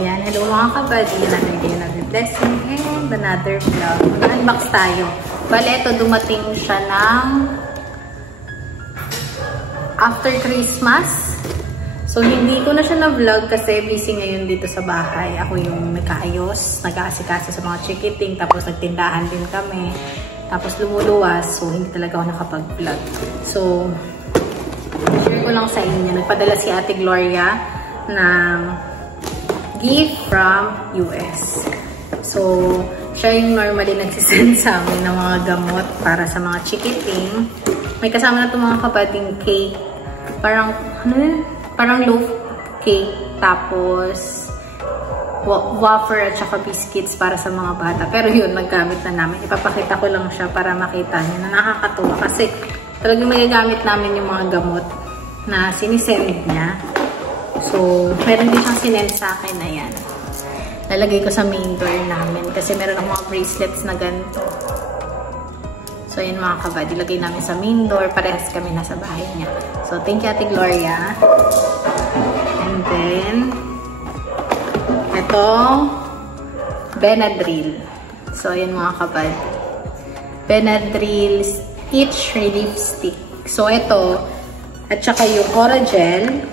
ayan. Hello mga kabady. Another day, another blessing, and another vlog. Mag-unbox tayo. Bale, ito dumating siya ng after Christmas. So, hindi ko na siya na-vlog kasi busy ngayon dito sa bahay. Ako yung nagkaayos, nag-aasikaso sa mga chikiting, tapos nagtindahan din kami. Tapos lumuluwas, so hindi talaga ako nakapag-vlog. So, share ko lang sa inyo. Nagpadala si Ate Gloria ng gift from US. So, siya yung normally nagsisend sa amin ng mga gamot para sa mga chikiting. May kasama na itong mga kapating cake. Parang, ano yun? Parang loaf cake. Tapos, wafer at saka biscuits para sa mga bata. Pero yun, naggamit na namin. Ipapakita ko lang siya para makita niyo na nakakatuwa. Kasi talagang magagamit namin yung mga gamot na sinisend niya. So, meron din siyang sinend sa akin na yan. Lalagay ko sa main door namin. Kasi meron akong mga bracelets na ganito. So, yun mga kabady. Lagay namin sa main door. Parehas kami nasa bahay niya. So, thank you Ate Gloria. And then, ito, Benadryl. So, ayan mga kabad. Benadryl Itch Relief Stick. So, ito, at saka yung Oragel.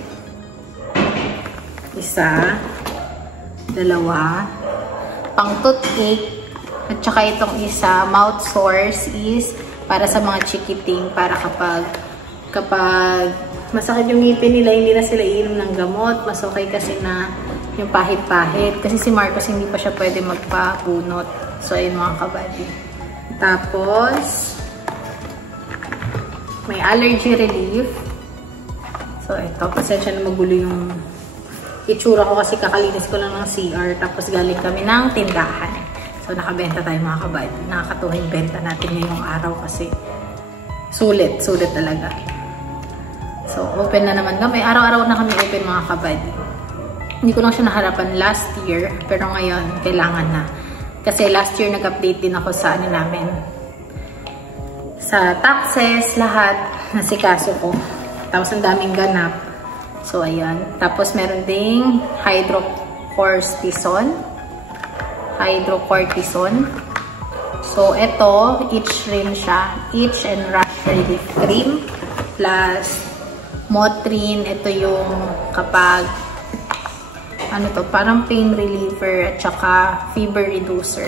Isa, dalawa. Pang toothache. At saka itong isa, mouth sores is para sa mga chikiting. Para kapag masakit yung ngipin nila, hindi na sila iinom ng gamot. Mas okay kasi na yung pahit-pahit. Kasi si Marcos hindi pa siya pwede magpapunot. So, ayun mga kabady. Tapos, may allergy relief. So, ito. Pasensya na magulo yung itsura ko kasi kakalinis ko lang ng CR. Tapos, galing kami ng tindahan. So, nakabenta tayo mga kabady. Nakakatuwa yung benta natin ngayong araw kasi sulit. Sulit talaga. So, open na naman kami. Araw-araw na kami open mga kabady. Hindi ko lang siya naharapan last year, pero ngayon, kailangan na. Kasi last year, nag-update din ako sa ano namin. Sa taxes, lahat, nasikaso ko. Tapos, ang daming ganap. So, ayan. Tapos, meron ding hydrocortisone. So, ito, itch rin siya. Itch and rash relief cream. Plus, Motrin. Ito yung kapag ano to, parang pain reliever at saka fever reducer.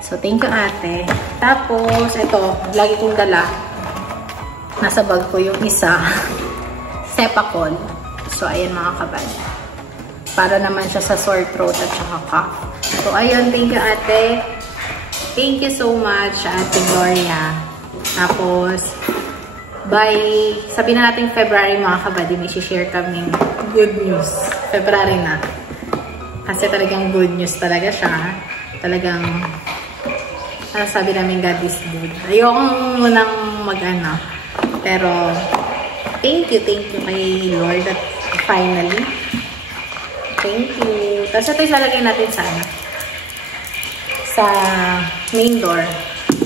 So, thank you ate. Tapos, ito, lagi kong dala. Nasa bag ko yung isa. Cepacol. So, ayan mga kabad. Para naman siya sa sore throat at saka cough. So, ayun, thank you ate. Thank you so much, Ate Gloria. Tapos, by, sabihin na natin February mga kabady, may share kami good news. February na. Kasi talagang good news talaga siya. Talagang, sabi namin God is good. Ayokong munang mag-ano. Pero, thank you kay Lord at finally. Thank you. Tapos ito ilalagay natin sa main door.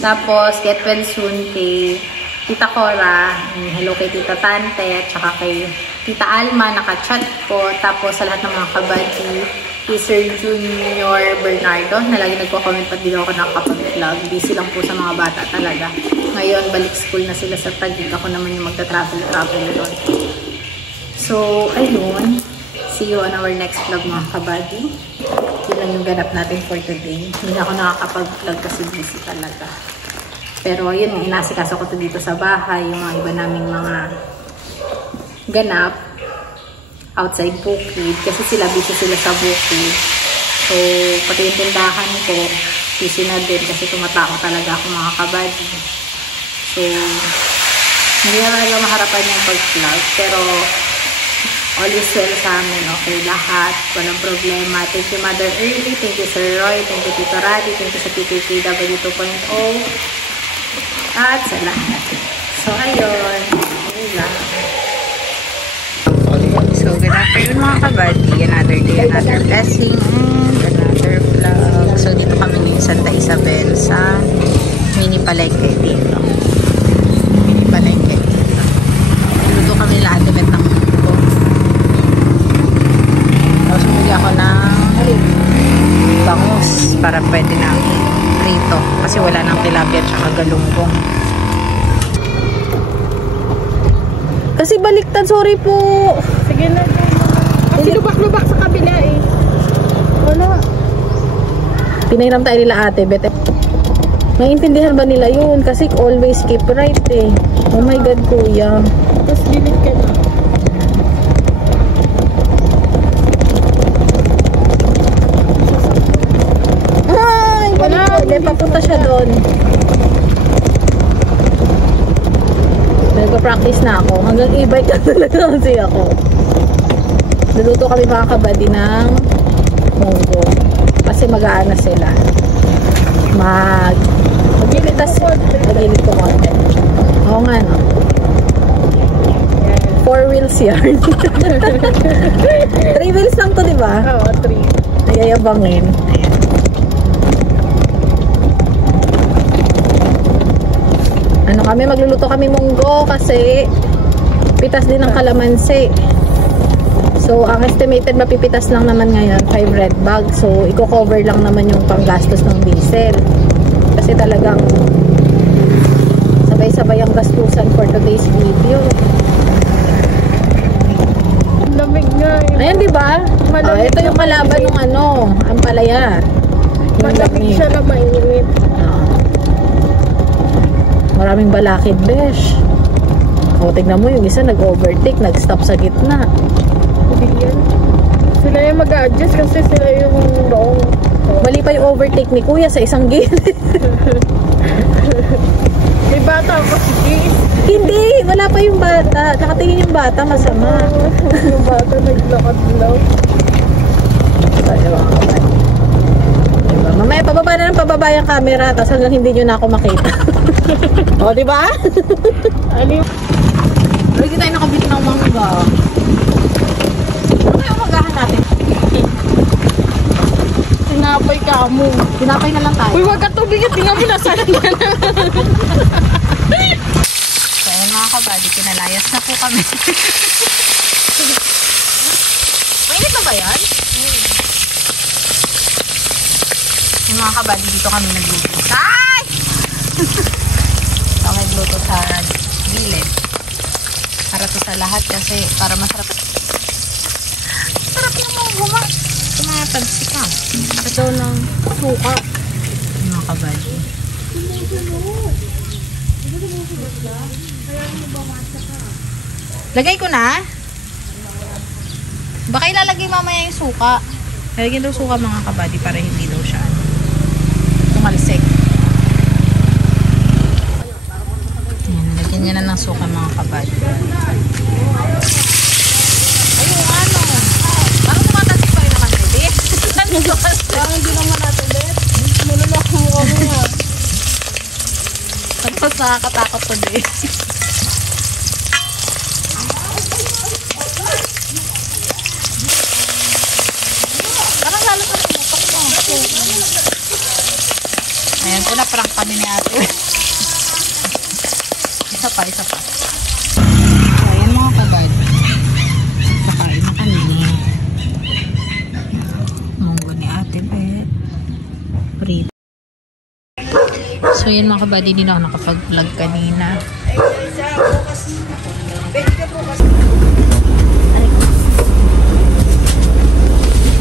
Tapos, get well soon kay Tita Cora, hello kay Tita Tante, at saka kay Tita Alma, naka-chat ko. Tapos sa lahat ng mga kabady, kay Sir Junior Bernardo, na lagi nagko-comment pa din ako nakapag-vlog. Busy lang po sa mga bata talaga. Ngayon, balik school na sila sa Taguig. Ako naman yung magta-travel doon. So, ayun. See you on our next vlog mga kabady. Yun lang yung ganap natin for today. Hindi na ako nakakapag-vlog kasi busy talaga. Pero yun, inasikaso ko to dito sa bahay, yung mga iba naming mga ganap outside bukid. Kasi busy sila sa bukid. So, pati yung tindahan ko, busy na din kasi tumatao talaga ako mga kabady. So, hindi na talaga maharapan yung pag-vlog. Pero, all is well sa amin. Okay, lahat. Walang problema. Thank you, Mother Early. Thank you, Sir Roy. Thank you, Tito Raddy. Thank you sa PKKW 2.0. At sa lahat. So, ayun. Ayun lang. So, good afternoon mga kabady. Another day, another blessing, and another vlog. So, dito kami ngayon sa Santa Isabel sa mini palengke dito. Mini palengke dito. Luto kami lahat ulit ng ko. Tapos, bumili ako ng tsaka galunggong. Kasi baliktad, sorry po. Sige na. Kasi lubak-lubak sa kabila eh. Wala. Pinahiram tayo nila ate, bete. Maintindihan ba nila yun? Kasi always keep right eh. Oh my God, kuya. Tapos bilit ka na. Ay, wala. Hindi, papunta siya doon. Nagpa-practice na ako. Hanggang e-bike na talaga kasi ako. Naluto kami mga kabady ng munggo. Kasi mag-aana sila. Magilitas. Magilid ko konti. Oo nga, no? 4 wheels yarn. 3 wheels lang to, diba? Oo, 3. Nayayabangin. Ayan. Ano kami, magluluto kami munggo kasi pitas din ng kalamansi. So, ang estimated mapipitas lang naman ngayon, 5 red bags. So, i-cover lang naman yung panggastos ng diesel. Kasi talagang sabay-sabay ang gastusan for today's video. Lamig nga. Ayan, di ba? Ito yung kalaban ng ang palaya. Malamig siya na mainit. Maraming balakid, besh. O, tignan mo, yung isa nag-overtake, nag-stop sa gitna. Hindi yan. Sila yung mag-a-adjust kasi sila yung wrong. Mali pa yung overtake ni kuya sa isang gilid. May bata ako, sige. Hindi, wala pa yung bata. Nakatingin yung bata, masama. Yung bata naglakad lang. Diba? Mamaya, pababa na ng pababa yung camera, tapos hanggang hindi nyo na ako makita. O, diba? Ano yung... Hindi tayo nakabili ng mangga. Ano yung magahan natin? Tinapay ka mo. Tinapay na lang tayo. Uy, wag ka tubig at tingnan mo na sana na. So, ayun mga kabady, pinalayas na po kami. Mainit na ba yan? Yung mga kabady, dito kami nagluto. Ay! So, nagluto sa gilid. Para to sa lahat kasi para masarap. Sarap yung mga guma. Tumatagsi ka. Ito ng suka. Mga kabady. Lagay ko na. Baka ilalagay mamaya yung suka. Lalagyan daw suka mga kabady para hindi daw siya tumalsik. Ayan, lagyan niya na ng suka mga kabady. Ayun, ano? Parang tumatasik pa rin naman, baby. Parang hindi naman natin, Bet. Malulak mo kami nga. Tapos nakakatakot to, baby. Parang lalo ka tumutok mo. Ayan po, na-prank kami ni ate. Isa pa. Ayan mga kabady. Kakain na kami. Munggo ni ate, Bet. Prito. So yan mga kabady, hindi na ako nakapag-vlog kanina.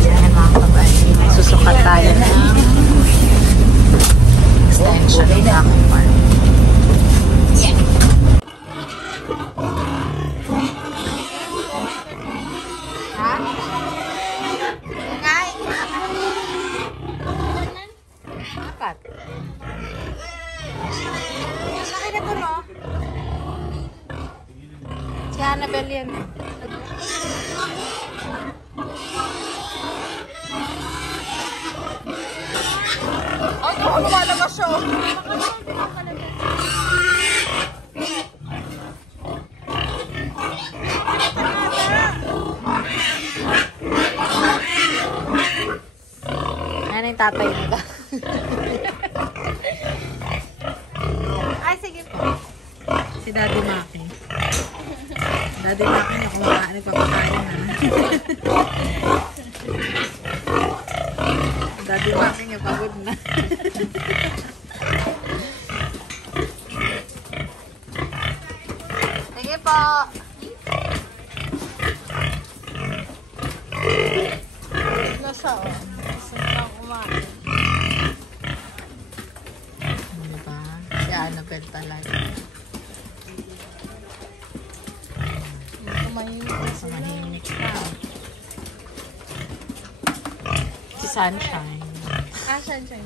Yan mga kabady, susukat tayo ng extension ng aking farm. Yan. Ha? Ngay? Apat. Laki na to, no? Si Annabelle yan. Ay, ako lumalabas siya. Ano yung tatay nila? Ay, sige po. Si Daddy Maki. Daddy Maki na kumakain, nagpapakain na. Daddy Maki niya, pagod na. po. Nasa o. Nasa lang kumain. Diba? Si Annabelle talaga. Mahimik na. Si Sunshine. Sunshine.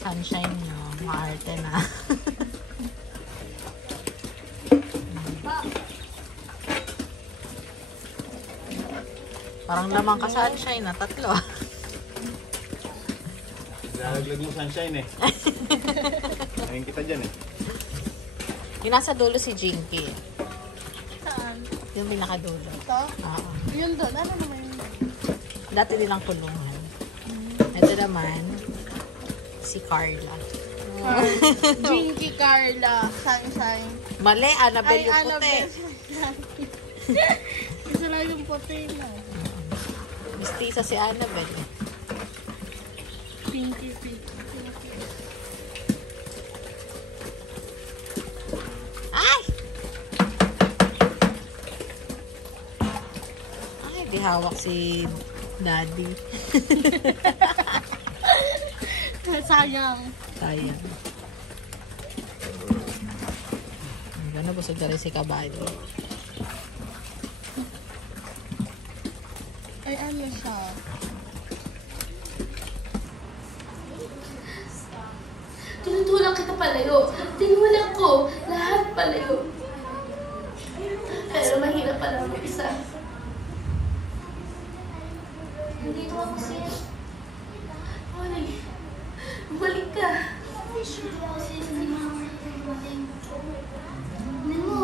Sunshine, no? Maarte na. Parang lamang ka Sunshine na, 3. Lalaglag mo Sunshine eh. Ngayon kita dyan eh. Yung nasa dulo si Jinky. Saan? Yung pinakadulo. Ito? Oo. Yun doon. Ano naman yun? Dati nilang kulungan. Ito naman, si Carla. Jinky, Carla, Sunshine. Mali, Annabelle yung puti. Annabelle. Isa lang yung puti na. Mistisa si Annabelle. Pinky, pinky. Ay! Ay, di hawak si Daddy. Sayang. Sayang. Gano'n, busog na rin si Kabali. Ay, ano siya? Tinutulak kita palayo. Tinulak ko. Lahat palayo. Pero mahirap pala mag-isa. Nandito ako siya. Bumalik ka. Tignan mo.